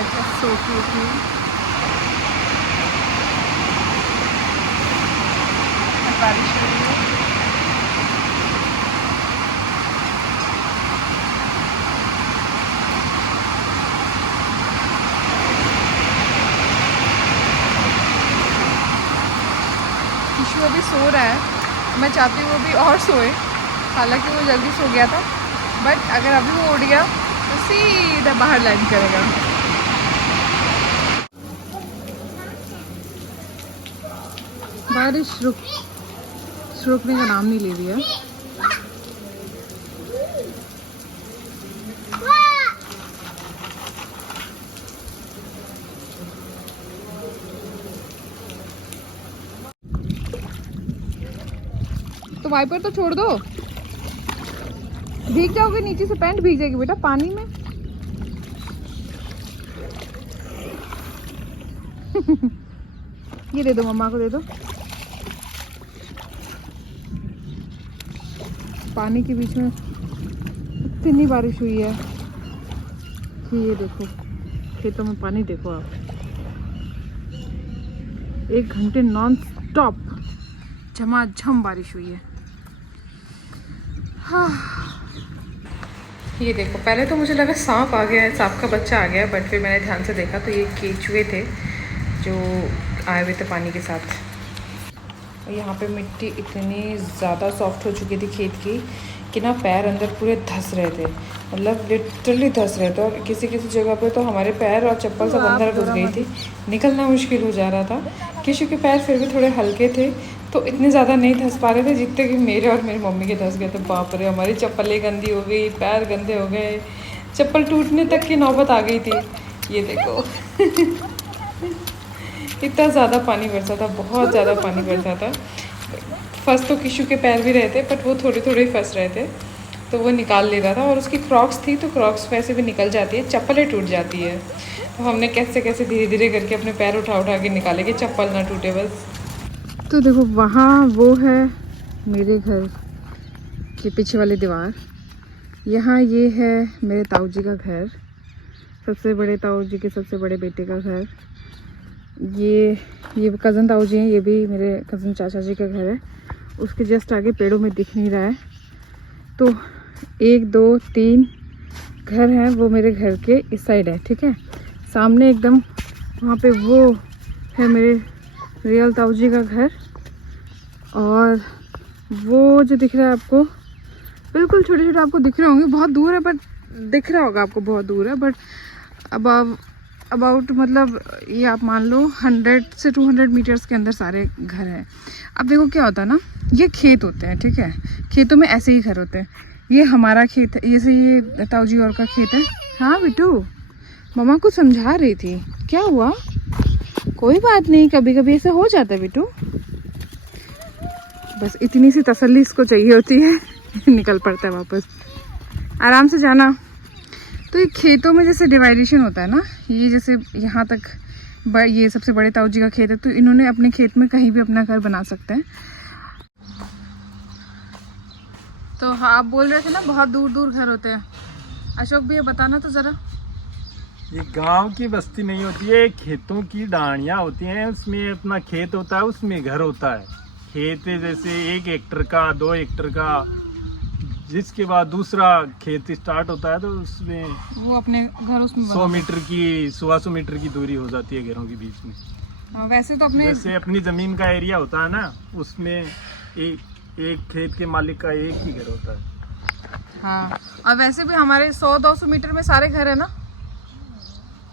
Just so cute. बारिश हो रही है। किशु अभी सो रहा है, मैं चाहती हूँ वो भी और सोए, हालांकि वो जल्दी सो गया था, बट अगर अभी वो उठ गया तो सीधा बाहर लैंड करेगा। बारिश रुकने का नाम नहीं ले रही है। तो वाइपर तो छोड़ दो, भीग जाओगे, नीचे से पैंट भीग जाएगी बेटा पानी में। ये दे दो, मम्मा को दे दो। पानी के बीच में इतनी बारिश हुई है कि ये देखो खेतों में पानी देखो आप। 1 घंटे नॉन स्टॉप झमाझम बारिश हुई है। हाँ। ये देखो, पहले तो मुझे लगा सांप आ गया है, सांप का बच्चा आ गया, बट फिर मैंने ध्यान से देखा तो ये केचुए थे जो आए हुए थे पानी के साथ। और यहाँ पे मिट्टी इतनी ज़्यादा सॉफ्ट हो चुकी थी खेत की कि ना पैर अंदर पूरे धंस रहे थे, मतलब लिटरली धंस रहे थे। और किसी किसी जगह पे तो हमारे पैर और चप्पल सब अंदर घुस गई थी, निकलना मुश्किल हो जा रहा था। किसी के पैर फिर भी थोड़े हल्के थे तो इतने ज़्यादा नहीं धंस पा रहे थे जितने कि मेरे और मेरी मम्मी के धंस गए थे। बाप रे, हमारी चप्पलें गंदी हो गई, पैर गंदे हो गए, चप्पल टूटने तक की नौबत आ गई थी। ये देखो इतना ज़्यादा पानी बरसा था, बहुत ज़्यादा पानी बरसा था। फंस तो किशु के पैर भी रहे थे, बट वो थोड़े थोड़े ही फंस रहे थे तो वो निकाल ले रहा था। और उसकी क्रॉक्स थी तो क्रॉक्स वैसे भी निकल जाती है, चप्पलें टूट जाती है। तो हमने कैसे कैसे धीरे धीरे करके अपने पैर उठा के निकाले कि चप्पल ना टूटे बस। तो देखो वहाँ वो है मेरे घर के पीछे वाली दीवार, यहाँ ये है मेरे ताऊ जी का घर, सबसे बड़े ताऊ जी के सबसे बड़े बेटे का घर। ये कज़न ताऊ जी हैं, ये भी मेरे कज़न चाचा जी का घर है। उसके जस्ट आगे पेड़ों में दिख नहीं रहा है तो 1 2 3 घर हैं, वो मेरे घर के इस साइड है, ठीक है। सामने एकदम वहाँ पे वो है मेरे रियल ताऊ जी का घर। और वो जो दिख रहा है आपको, बिल्कुल छोटे छोटे आपको दिख रहे होंगे, बहुत दूर है बट दिख रहा होगा आपको, बहुत दूर है बट अबाउट मतलब ये आप मान लो 100 से 200 मीटर्स के अंदर सारे घर हैं। अब देखो क्या होता है ना, ये खेत होते हैं, ठीक है, खेतों में ऐसे ही घर होते हैं। ये हमारा खेत है, जैसे ये ताऊ जी और का खेत है। हाँ बिट्टू, मम्मा को समझा रही थी, क्या हुआ? कोई बात नहीं, कभी कभी ऐसा हो जाता है बिट्टू, बस इतनी सी तसल्ली इसको चाहिए होती है। निकल पड़ता है वापस, आराम से जाना। तो ये खेतों में जैसे डिवाइडेशन होता है ना, ये जैसे यहाँ तक ये सबसे बड़े ताऊ जी का खेत है तो इन्होंने अपने खेत में कहीं भी अपना घर बना सकते हैं। तो हाँ, आप बोल रहे थे ना बहुत दूर दूर घर होते हैं। अशोक भैया बताना तो ज़रा। ये गांव की बस्ती नहीं होती है, खेतों की डाणियाँ होती हैं, उसमें अपना खेत होता है, उसमें घर होता है। खेत जैसे 1 हेक्टर का, 2 हेक्टर का, जिसके बाद दूसरा खेत स्टार्ट होता है तो उसमें वो अपने घर उसमें 100 मीटर की 125 मीटर की दूरी हो जाती है घरों के बीच में। वैसे तो अपने जैसे अपनी जमीन का एरिया होता है ना, उसमें एक खेत के मालिक का एक ही घर होता है। हाँ, और वैसे भी हमारे 100-200 मीटर में सारे घर है ना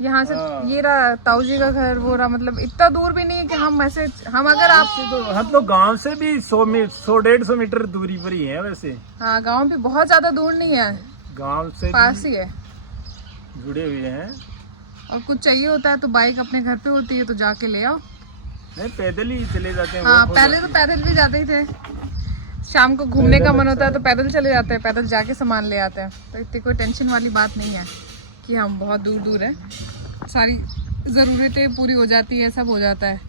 यहाँ से। ये रहा ताऊ जी का घर, वो रहा, मतलब इतना दूर भी नहीं है कि हम ऐसे हम अगर आपसे तो हम लोग गांव से भी 100-150 मीटर दूरी पर ही है वैसे। हाँ, गांव भी बहुत ज्यादा दूर नहीं है, गांव से पास ही है, जुड़े हुए हैं। और कुछ चाहिए होता है तो बाइक अपने घर पे होती है तो जाके ले आओ। नहीं, पैदल ही चले जाते हैं। हाँ, पहले तो पैदल भी जाते ही थे, शाम को घूमने का मन होता है तो पैदल चले जाते हैं, पैदल जाके सामान ले आते हैं। तो इतनी कोई टेंशन वाली बात नहीं है कि हम बहुत दूर दूर हैं, सारी ज़रूरतें पूरी हो जाती है, सब हो जाता है।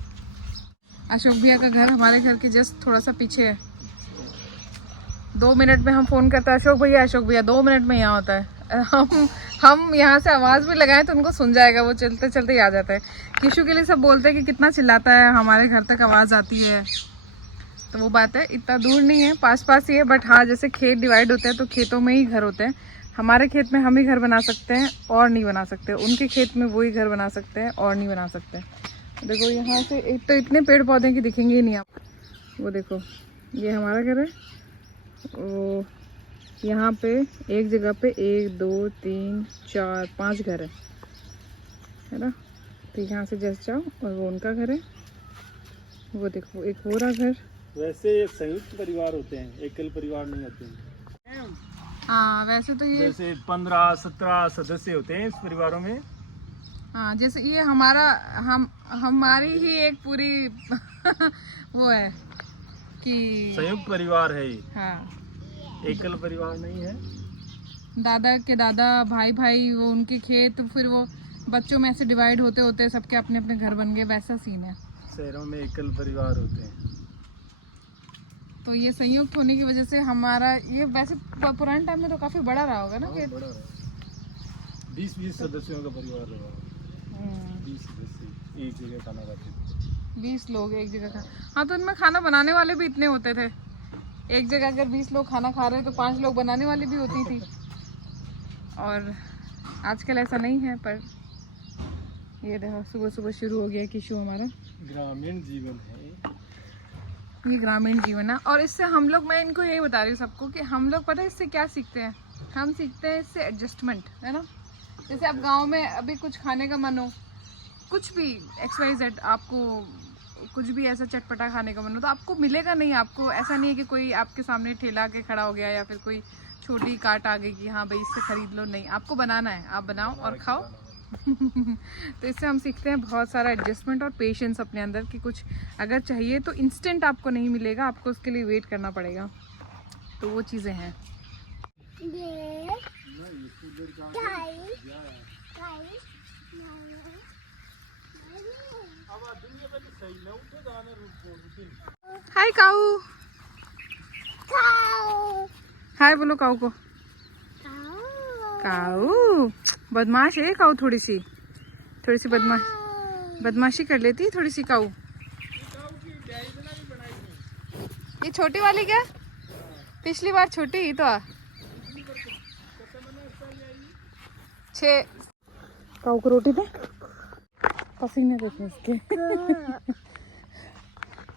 अशोक भैया का घर हमारे घर के जस्ट थोड़ा सा पीछे है। 2 मिनट में हम फ़ोन करते हैं, अशोक भैया 2 मिनट में यहाँ होता है। हम यहाँ से आवाज भी लगाएं तो उनको सुन जाएगा, वो चलते चलते ही आ जाता है। किशु के लिए सब बोलते हैं कि कितना चिल्लाता है, हमारे घर तक आवाज आती है। तो वो बात है, इतना दूर नहीं है, पास पास ही है। बट हाँ, जैसे खेत डिवाइड होते हैं तो खेतों में ही घर होते हैं। हमारे खेत में हम ही घर बना सकते हैं और नहीं बना सकते, उनके खेत में वो ही घर बना सकते हैं और नहीं बना सकते। देखो यहाँ से एक तो इतने पेड़ पौधे की दिखेंगे ही नहीं आप। वो देखो, ये हमारा घर है। वो यहाँ पे एक जगह पे 1 2 3 4 5 घर है ना। तो यहाँ से जैसे जाओ और वो उनका घर है। वो देखो एक हो रहा घर। वैसे संयुक्त परिवार होते हैं, एकल परिवार नहीं होते हैं। हाँ वैसे तो ये जैसे 15-17 सदस्य होते हैं इस परिवारों में। हाँ, जैसे ये हमारी ही एक पूरी वो है कि संयुक्त परिवार है ये, हाँ, एकल परिवार नहीं है। दादा के दादा, भाई भाई, वो उनके खेत, फिर वो बच्चों में ऐसे डिवाइड होते होते सबके अपने अपने घर बन गए, वैसा सीन है। शहरों में एकल परिवार होते हैं। तो ये संयुक्त होने की वजह से हमारा ये वैसे पुराने टाइम में तो काफी बड़ा रहा होगा ना, खेत। 20-20 सदस्यों का परिवार रहा। 20 सदस्य एक जगह खाना खाते, 20 लोग एक जगह खा। हाँ, तो इनमें खाना बनाने वाले भी इतने होते थे। एक जगह अगर 20 लोग खाना खा रहे हैं तो 5 लोग बनाने वाली भी होती थी। और आजकल ऐसा नहीं है। पर ये देखो, सुबह सुबह शुरू हो गया किशु हमारा। ग्रामीण जीवन है ये, ग्रामीण जीवन है। और इससे हम लोग, मैं इनको यही बता रही हूँ सबको कि हम लोग पता है इससे क्या सीखते हैं। हम सीखते हैं इससे एडजस्टमेंट, है ना। जैसे अब गांव में अभी कुछ खाने का मन हो, कुछ भी XYZ, आपको कुछ भी ऐसा चटपटा खाने का मन हो तो आपको मिलेगा नहीं। आपको ऐसा नहीं है कि कोई आपके सामने ठेला के खड़ा हो गया या फिर कोई छोटी कार्ट आ गई कि हाँ भाई इससे खरीद लो। नहीं, आपको बनाना है, आप बनाओ और खाओ। तो इससे हम सीखते हैं बहुत सारा एडजस्टमेंट और पेशेंस अपने अंदर कि कुछ अगर चाहिए तो इंस्टेंट आपको नहीं मिलेगा, आपको उसके लिए वेट करना पड़ेगा। तो वो चीज़ें हैं। हाय काऊ, हाय बोलो काऊ को। काऊ बदमाश है काऊ, थोड़ी सी बदमाशी कर लेती है थोड़ी सी काऊ। ये छोटी वाली क्या, पिछली बार छोटी ही तो 6 काऊ को रोटी दे, पसीने देखे इसके।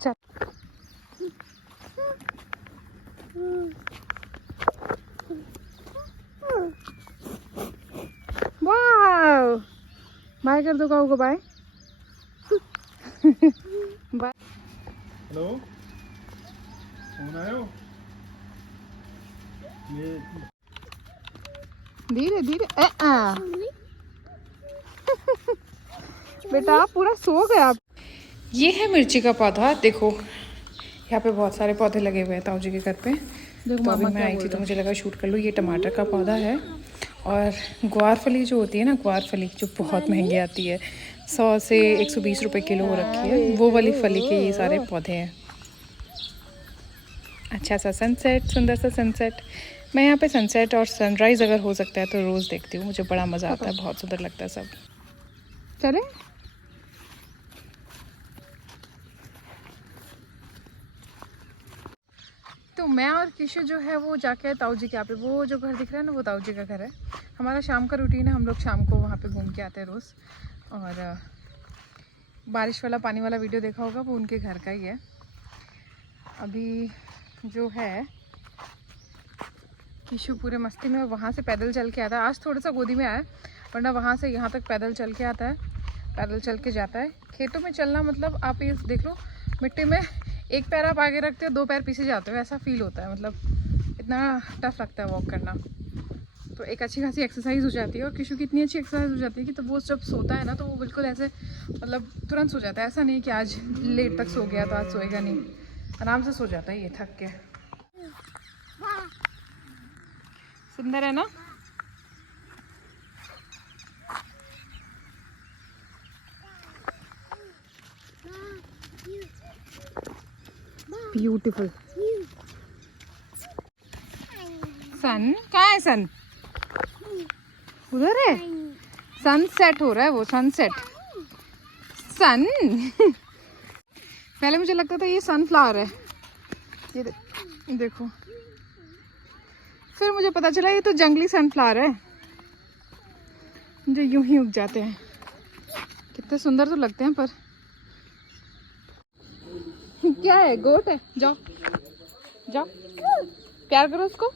चल वाह, बाय कर दो काऊ को, बाय बाय। हेलो, फोन आयो? ये धीरे धीरे बेटा पूरा सो गया। ये है मिर्ची का पौधा। देखो यहाँ पे बहुत सारे पौधे लगे हुए हैं ताऊ जी के घर पे। तो अभी मैं आई थी तो मुझे लगा शूट कर लूँ। ये टमाटर का पौधा है और ग्वार फली जो होती है ना, ग्वार फली जो बहुत महंगी आती है, 100 से 120 रुपए किलो हो रखी है, वो वाली फली के ये सारे पौधे हैं। अच्छा सा सनसेट, सुंदर सा सनसेट। मैं यहाँ पे सनसेट और सनराइज़ अगर हो सकता है तो रोज़ देखती हूँ, मुझे बड़ा मज़ा आता है, बहुत सुंदर लगता है सब। चले तो मैं और किशु जो है वो जाके आए ताऊ जी के यहाँ पे। वो जो घर दिख रहा है ना, वो ताऊ जी का घर है। हमारा शाम का रूटीन है, हम लोग शाम को वहाँ पे घूम के आते हैं रोज़। और बारिश वाला पानी वाला वीडियो देखा होगा, वो उनके घर का ही है। अभी जो है किशु पूरे मस्ती में वहाँ से पैदल चल के आता है। आज थोड़ा सा गोदी में आया, वरना वहाँ से यहाँ तक पैदल चल के आता है, पैदल चल के जाता है। खेतों में चलना मतलब आप ये देख लो, मिट्टी में एक पैर आप आगे रखते हो, 2 पैर पीछे जाते हो, ऐसा फील होता है। मतलब इतना टफ लगता है वॉक करना। तो एक अच्छी खासी एक्सरसाइज हो जाती है। और किशु की इतनी अच्छी एक्सरसाइज हो जाती है कि तो वो जब सोता है ना तो वो बिल्कुल ऐसे मतलब तुरंत सो जाता है। ऐसा नहीं कि आज लेट तक सो गया तो आज सोएगा नहीं, आराम से सो जाता है ये थक के। सुंदर है ना। ब्यूटीफुल। सन कहाँ है सन? उधर है सनसेट हो रहा है, वो सनसेट सन पहले मुझे लगता था ये सनफ्लावर है, ये देखो, फिर मुझे पता चला ये तो जंगली सनफ्लावर है जो यूं ही उग जाते हैं। कितने सुंदर तो लगते हैं पर क्या है, गोट है, जाओ जाओ प्यार करो उसको।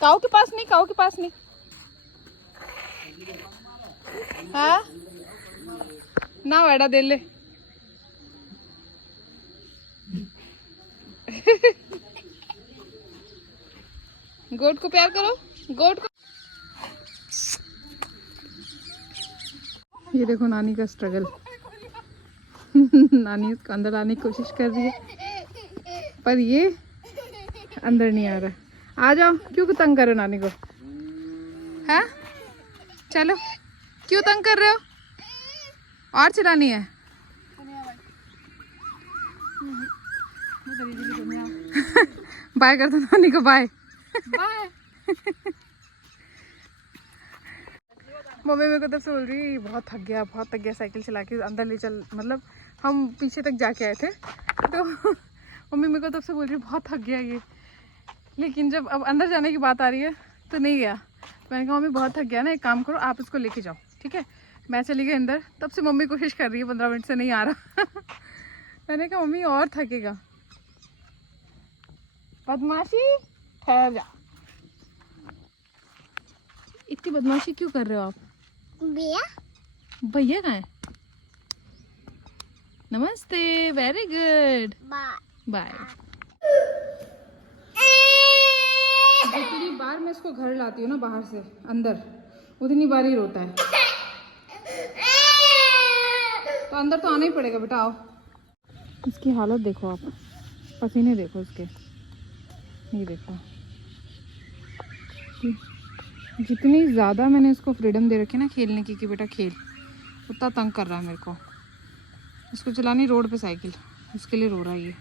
काऊ के पास नहीं, काऊ के पास नहीं। हाँ ना बेटा दे ले। गोट को प्यार करो, गोट को। ये देखो नानी का स्ट्रगल। नानी उसको अंदर लाने की कोशिश कर रही है पर ये अंदर नहीं आ रहा। आ जाओ, क्यों तंग कर रहे हो नानी को? हाँ चलो, क्यों तंग कर रहे हो? और चलानी है? बाय कर दो नानी को, बाय बाय। मम्मी मेरे को तब से बोल रही बहुत थक गया, बहुत थक गया, साइकिल चला के अंदर ले चल। मतलब हम पीछे तक जाके आए थे तो मम्मी मेरे को तब से बोल रही बहुत थक गया ये, लेकिन जब अब अंदर जाने की बात आ रही है तो नहीं गया। तो मैंने कहा मम्मी बहुत थक गया ना, एक काम करो आप इसको लेके जाओ, ठीक है। मैं चली गई अंदर, तब से मम्मी कोशिश कर रही है, 15 मिनट से नहीं आ रहा। मैंने कहा मम्मी और थकेगा। बदमाशी, ठहर जा। इतनी बदमाशी क्यों कर रहे हो आप? भैया, भैया कहाँ है? नमस्ते, वेरी गुड, बाय। जितनी बार मैं इसको घर लाती हूँ ना बाहर से अंदर, उतनी बार ही रोता है। तो अंदर तो आना ही पड़ेगा बेटा, आओ। इसकी हालत देखो आप, पसीने देखो इसके, ये देखो। जितनी ज़्यादा मैंने इसको फ्रीडम दे रखी ना खेलने की कि बेटा खेल, उतना तंग कर रहा है मेरे को। इसको चलानी रोड पे साइकिल, उसके लिए रो रहा है ये।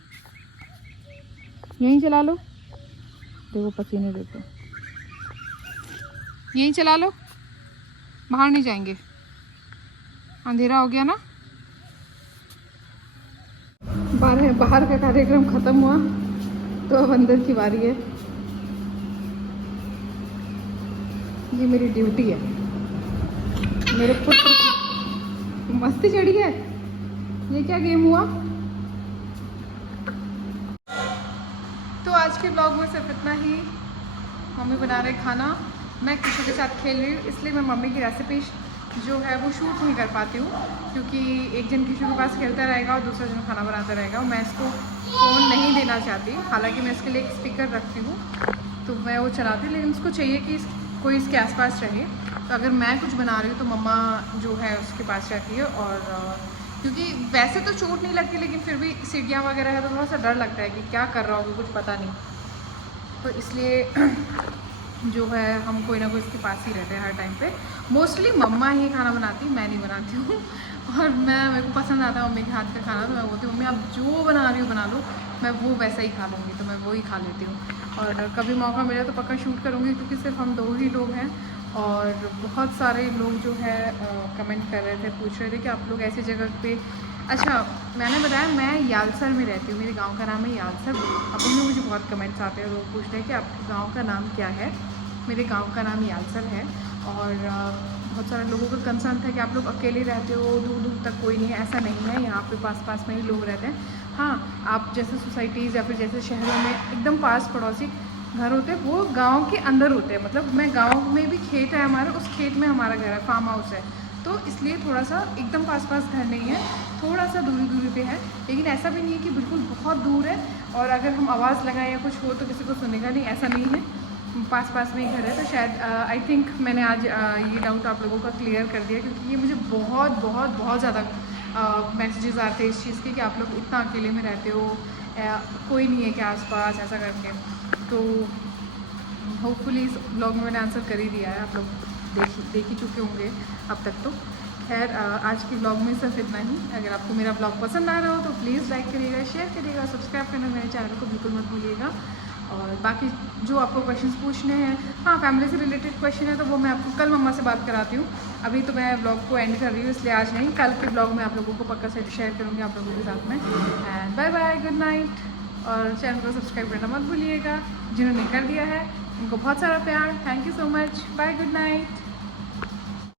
यहीं चला लो, देखो पसीने देखो, यहीं चला लो, बाहर नहीं जाएंगे, अंधेरा हो गया ना। बाहर का कार्यक्रम खत्म हुआ तो अब अंदर की बारी है। ये मेरी ड्यूटी है, मेरे पुत्र की मस्ती चढ़ी है। ये क्या गेम हुआ? तो आज के ब्लॉग में सिर्फ इतना ही। मम्मी बना रहे खाना, मैं किशोर के साथ खेल रही हूँ, इसलिए मैं मम्मी की रेसिपी जो है वो शूट नहीं कर पाती हूँ, क्योंकि एक जन किशोर के पास खेलता रहेगा और दूसरा जन खाना बनाता रहेगा। मैं इसको फ़ोन नहीं देना चाहती, हालांकि मैं इसके लिए एक स्पीकर रखती हूँ तो मैं वो चलाती हूँ, लेकिन उसको चाहिए कि कोई इसके आसपास रहे। तो अगर मैं कुछ बना रही हूँ तो मम्मा जो है उसके पास रहती है। और क्योंकि वैसे तो चोट नहीं लगती, लेकिन फिर भी सीढ़ियाँ वगैरह है तो थोड़ा सा डर लगता है कि क्या कर रहा होगा, कुछ पता नहीं। तो इसलिए जो है हम कोई ना कोई इसके पास ही रहते हैं हर टाइम पे। मोस्टली मम्मा ही खाना बनाती, मैं नहीं बनाती हूँ। और मेरे को पसंद आता है मम्मी के हाथ का खाना, तो मैं बोलती हूँ मम्मी आप जो बना रही हो बना लो, मैं वो वैसा ही खा लूँगी, तो मैं वो ही खा लेती हूँ। और कभी मौका मिले तो पक्का शूट करूँगी, क्योंकि सिर्फ हम 2 ही लोग हैं। और बहुत सारे लोग जो है कमेंट कर रहे थे, पूछ रहे थे कि आप लोग ऐसी जगह पे। अच्छा, मैंने बताया मैं यालसर में रहती हूँ, मेरे गांव का नाम है यालसर। अब उनमें मुझे बहुत कमेंट्स आते हैं, लोग पूछते हैं कि आपके गांव का नाम क्या है। मेरे गांव का नाम यालसर है। और बहुत सारे लोगों का कंसर्न था कि आप लोग अकेले रहते हो, दूर दूर तक कोई नहीं है। ऐसा नहीं है, यहाँ पे पास पास में ही लोग रहते हैं। हाँ, आप जैसे सोसाइटीज़ या फिर जैसे शहरों में एकदम पास पड़ोसी घर होते हैं, वो गांव के अंदर होते हैं। मतलब मैं गांव में भी खेत है हमारा, उस खेत में हमारा घर है, फार्म हाउस है, तो इसलिए थोड़ा सा एकदम पास पास घर नहीं है, थोड़ा सा दूरी दूरी पे है। लेकिन ऐसा भी नहीं है कि बिल्कुल बहुत दूर है और अगर हम आवाज़ लगाएं या कुछ हो तो किसी को सुनेगा नहीं, ऐसा नहीं है, पास पास में ही घर है। तो शायद आई थिंक मैंने आज ये डाउट आप लोगों का क्लियर कर दिया, क्योंकि ये मुझे बहुत बहुत बहुत ज़्यादा मैसेजेस आते हैं इस चीज़ के कि आप लोग इतना अकेले में रहते हो, कोई नहीं है क्या आसपास, ऐसा करके। तो होपफुली इस ब्लॉग में मैंने आंसर कर ही दिया है, आप लोग देख ही चुके होंगे अब तक। तो खैर आज की ब्लॉग में सिर्फ इतना ही। अगर आपको मेरा ब्लॉग पसंद आ रहा हो तो प्लीज़ लाइक करिएगा, शेयर करिएगा, सब्सक्राइब करना मेरे चैनल को बिल्कुल मत भूलिएगा। और बाकी जो आपको क्वेश्चंस पूछने हैं, हाँ फैमिली से रिलेटेड क्वेश्चन है तो वो मैं आपको कल मम्मा से बात कराती हूँ। अभी तो मैं व्लॉग को एंड कर रही हूँ, इसलिए आज नहीं, कल के व्लॉग में आप लोगों को पक्का से शेयर करूँगी आप लोगों के साथ में। And bye bye, good night. और चैनल को सब्सक्राइब करना मत भूलिएगा, जिन्होंने कर दिया है उनको बहुत सारा प्यार, thank you so much, bye, good night.